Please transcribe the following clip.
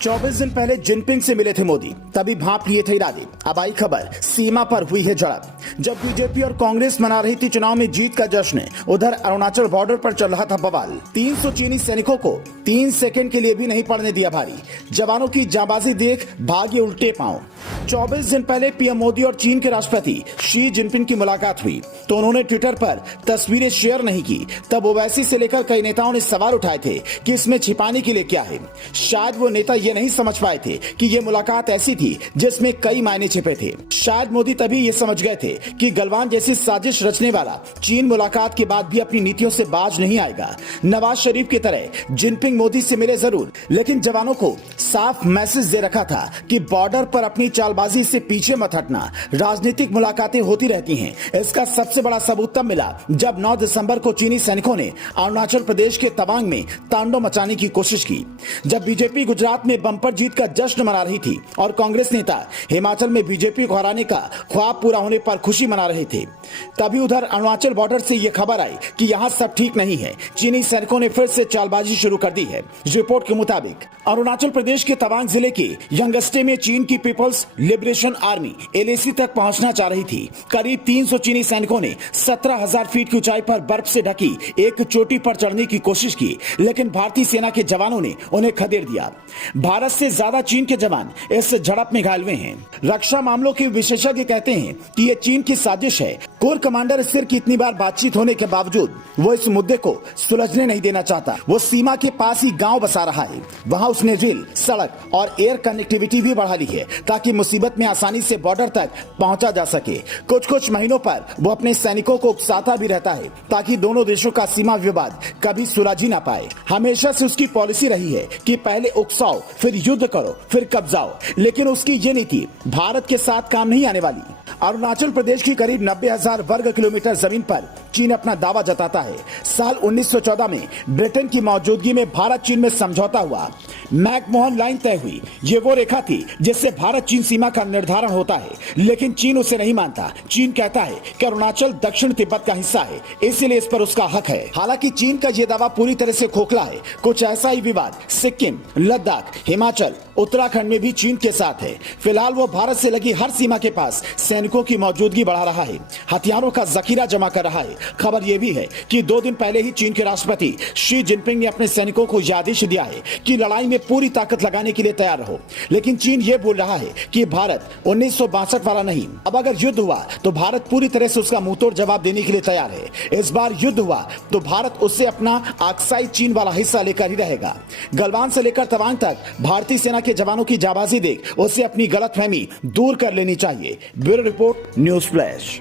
24 दिन पहले जिनपिंग से मिले थे मोदी, तभी भांप लिए थे इरादे। अब आई खबर, सीमा पर हुई है झड़प। जब बीजेपी और कांग्रेस मना रही थी चुनाव में जीत का जश्न, उधर अरुणाचल बॉर्डर पर चल रहा था बवाल। 300 चीनी सैनिकों को 3 सेकंड के लिए भी नहीं पड़ने दिया भारी। जवानों की जांबाजी देख भागे उल्टे पांव। 24 दिन पहले पीएम मोदी और चीन के राष्ट्रपति शी जिनपिंग की मुलाकात हुई तो उन्होंने ट्विटर पर तस्वीरें शेयर नहीं की। तब ओवैसी से लेकर कई नेताओं ने सवाल उठाए थे कि इसमें छिपाने के लिए क्या है। शायद वो नेता ये नहीं समझ पाए थे कि ये मुलाकात ऐसी थी जिसमें कई मायने छिपे थे। शायद मोदी तभी ये समझ गए थे कि गलवान जैसी साजिश रचने वाला चीन मुलाकात के बाद भी अपनी नीतियों से बाज नहीं आएगा। नवाज शरीफ की तरह जिनपिंग मोदी से मिले जरूर, लेकिन जवानों को साफ मैसेज दे रखा था कि बॉर्डर पर अपनी चालबाजी से पीछे मत हटना। राजनीतिक मुलाकातें होती रहती हैं। इसका सबसे बड़ा सबूत तब मिला जब 9 दिसंबर को चीनी सैनिकों ने अरुणाचल प्रदेश के तवांग में तांडव मचाने की कोशिश की। जब बीजेपी गुजरात में बम्पर जीत का जश्न मना रही थी और कांग्रेस नेता हिमाचल में बीजेपी को हराने का ख्वाब पूरा होने पर खुशी मना रहे थे, तभी उधर अरुणाचल बॉर्डर से यह खबर आई कि यहाँ सब ठीक नहीं है। चीनी सैनिकों ने फिर से चालबाजी शुरू कर दी है। रिपोर्ट के मुताबिक अरुणाचल प्रदेश के तवांग जिले के यंगस्टे में चीन की पीपल्स लिबरेशन आर्मी एलएसी तक पहुंचना चाह रही थी। करीब 300 चीनी सैनिकों ने 17,000 फीट की ऊंचाई पर बर्फ से ढकी एक चोटी पर चढ़ने की कोशिश की, लेकिन भारतीय सेना के जवानों ने उन्हें खदेड़ दिया। भारत से ज्यादा चीन के जवान इस झड़प में घायल हुए हैं। रक्षा मामलों के विशेषज्ञ कहते हैं कि ये चीन की साजिश है। कोर कमांडर स्थिर की इतनी बार बातचीत होने के बावजूद वो इस मुद्दे को सुलझने नहीं देना चाहता। वो सीमा के पास ही गांव बसा रहा है। वहां उसने रेल, सड़क और एयर कनेक्टिविटी भी बढ़ा ली है ताकि मुसीबत में आसानी से बॉर्डर तक पहुंचा जा सके। कुछ महीनों पर वो अपने सैनिकों को उकसाता भी रहता है ताकि दोनों देशों का सीमा विवाद कभी सुलझ ही ना पाए। हमेशा से उसकी पॉलिसी रही है कि पहले उकसाओ, फिर युद्ध करो, फिर कब्जाओ, लेकिन उसकी ये नीति भारत के साथ काम नहीं आने वाली। अरुणाचल प्रदेश की करीब 90,000 वर्ग किलोमीटर जमीन पर चीन अपना दावा जताता है। साल 1914 में ब्रिटेन की मौजूदगी में भारत चीन में समझौता हुआ। मैकमोहन लाइन तय हुई। ये वो रेखा थी जिससे भारत चीन सीमा का निर्धारण होता है, लेकिन चीन उसे नहीं मानता। चीन कहता है कि अरुणाचल दक्षिण तिब्बत का हिस्सा है, इसलिए इस पर उसका हक है। हालांकि चीन का ये दावा पूरी तरह से खोखला है। कुछ ऐसा ही विवाद सिक्किम, लद्दाख, हिमाचल, उत्तराखंड में भी चीन के साथ है। फिलहाल वो भारत से लगी हर सीमा के पास सैनिकों की मौजूदगी बढ़ा रहा है, हथियारों का जखीरा जमा कर रहा है। खबर यह भी है कि 2 दिन पहले ही चीन के राष्ट्रपति शी जिनपिंग ने अपने सैनिकों को यह आदेश दिया है कि लड़ाई में पूरी ताकत लगाने के लिए तैयार रहो। लेकिन चीन ये बोल रहा है कि भारत 1962 वाला नहीं। अब अगर युद्ध हुआ तो भारत पूरी तरह से उसका मुंहतोड़ जवाब देने के लिए तैयार है। इस बार युद्ध हुआ तो भारत उससे अपना आक्साई चीन वाला हिस्सा लेकर ही रहेगा। गलवान से लेकर तवांग तक भारतीय सेना के जवानों की जाबाजी देख उसे अपनी गलतफहमी दूर कर लेनी चाहिए। Bureau report, news flash.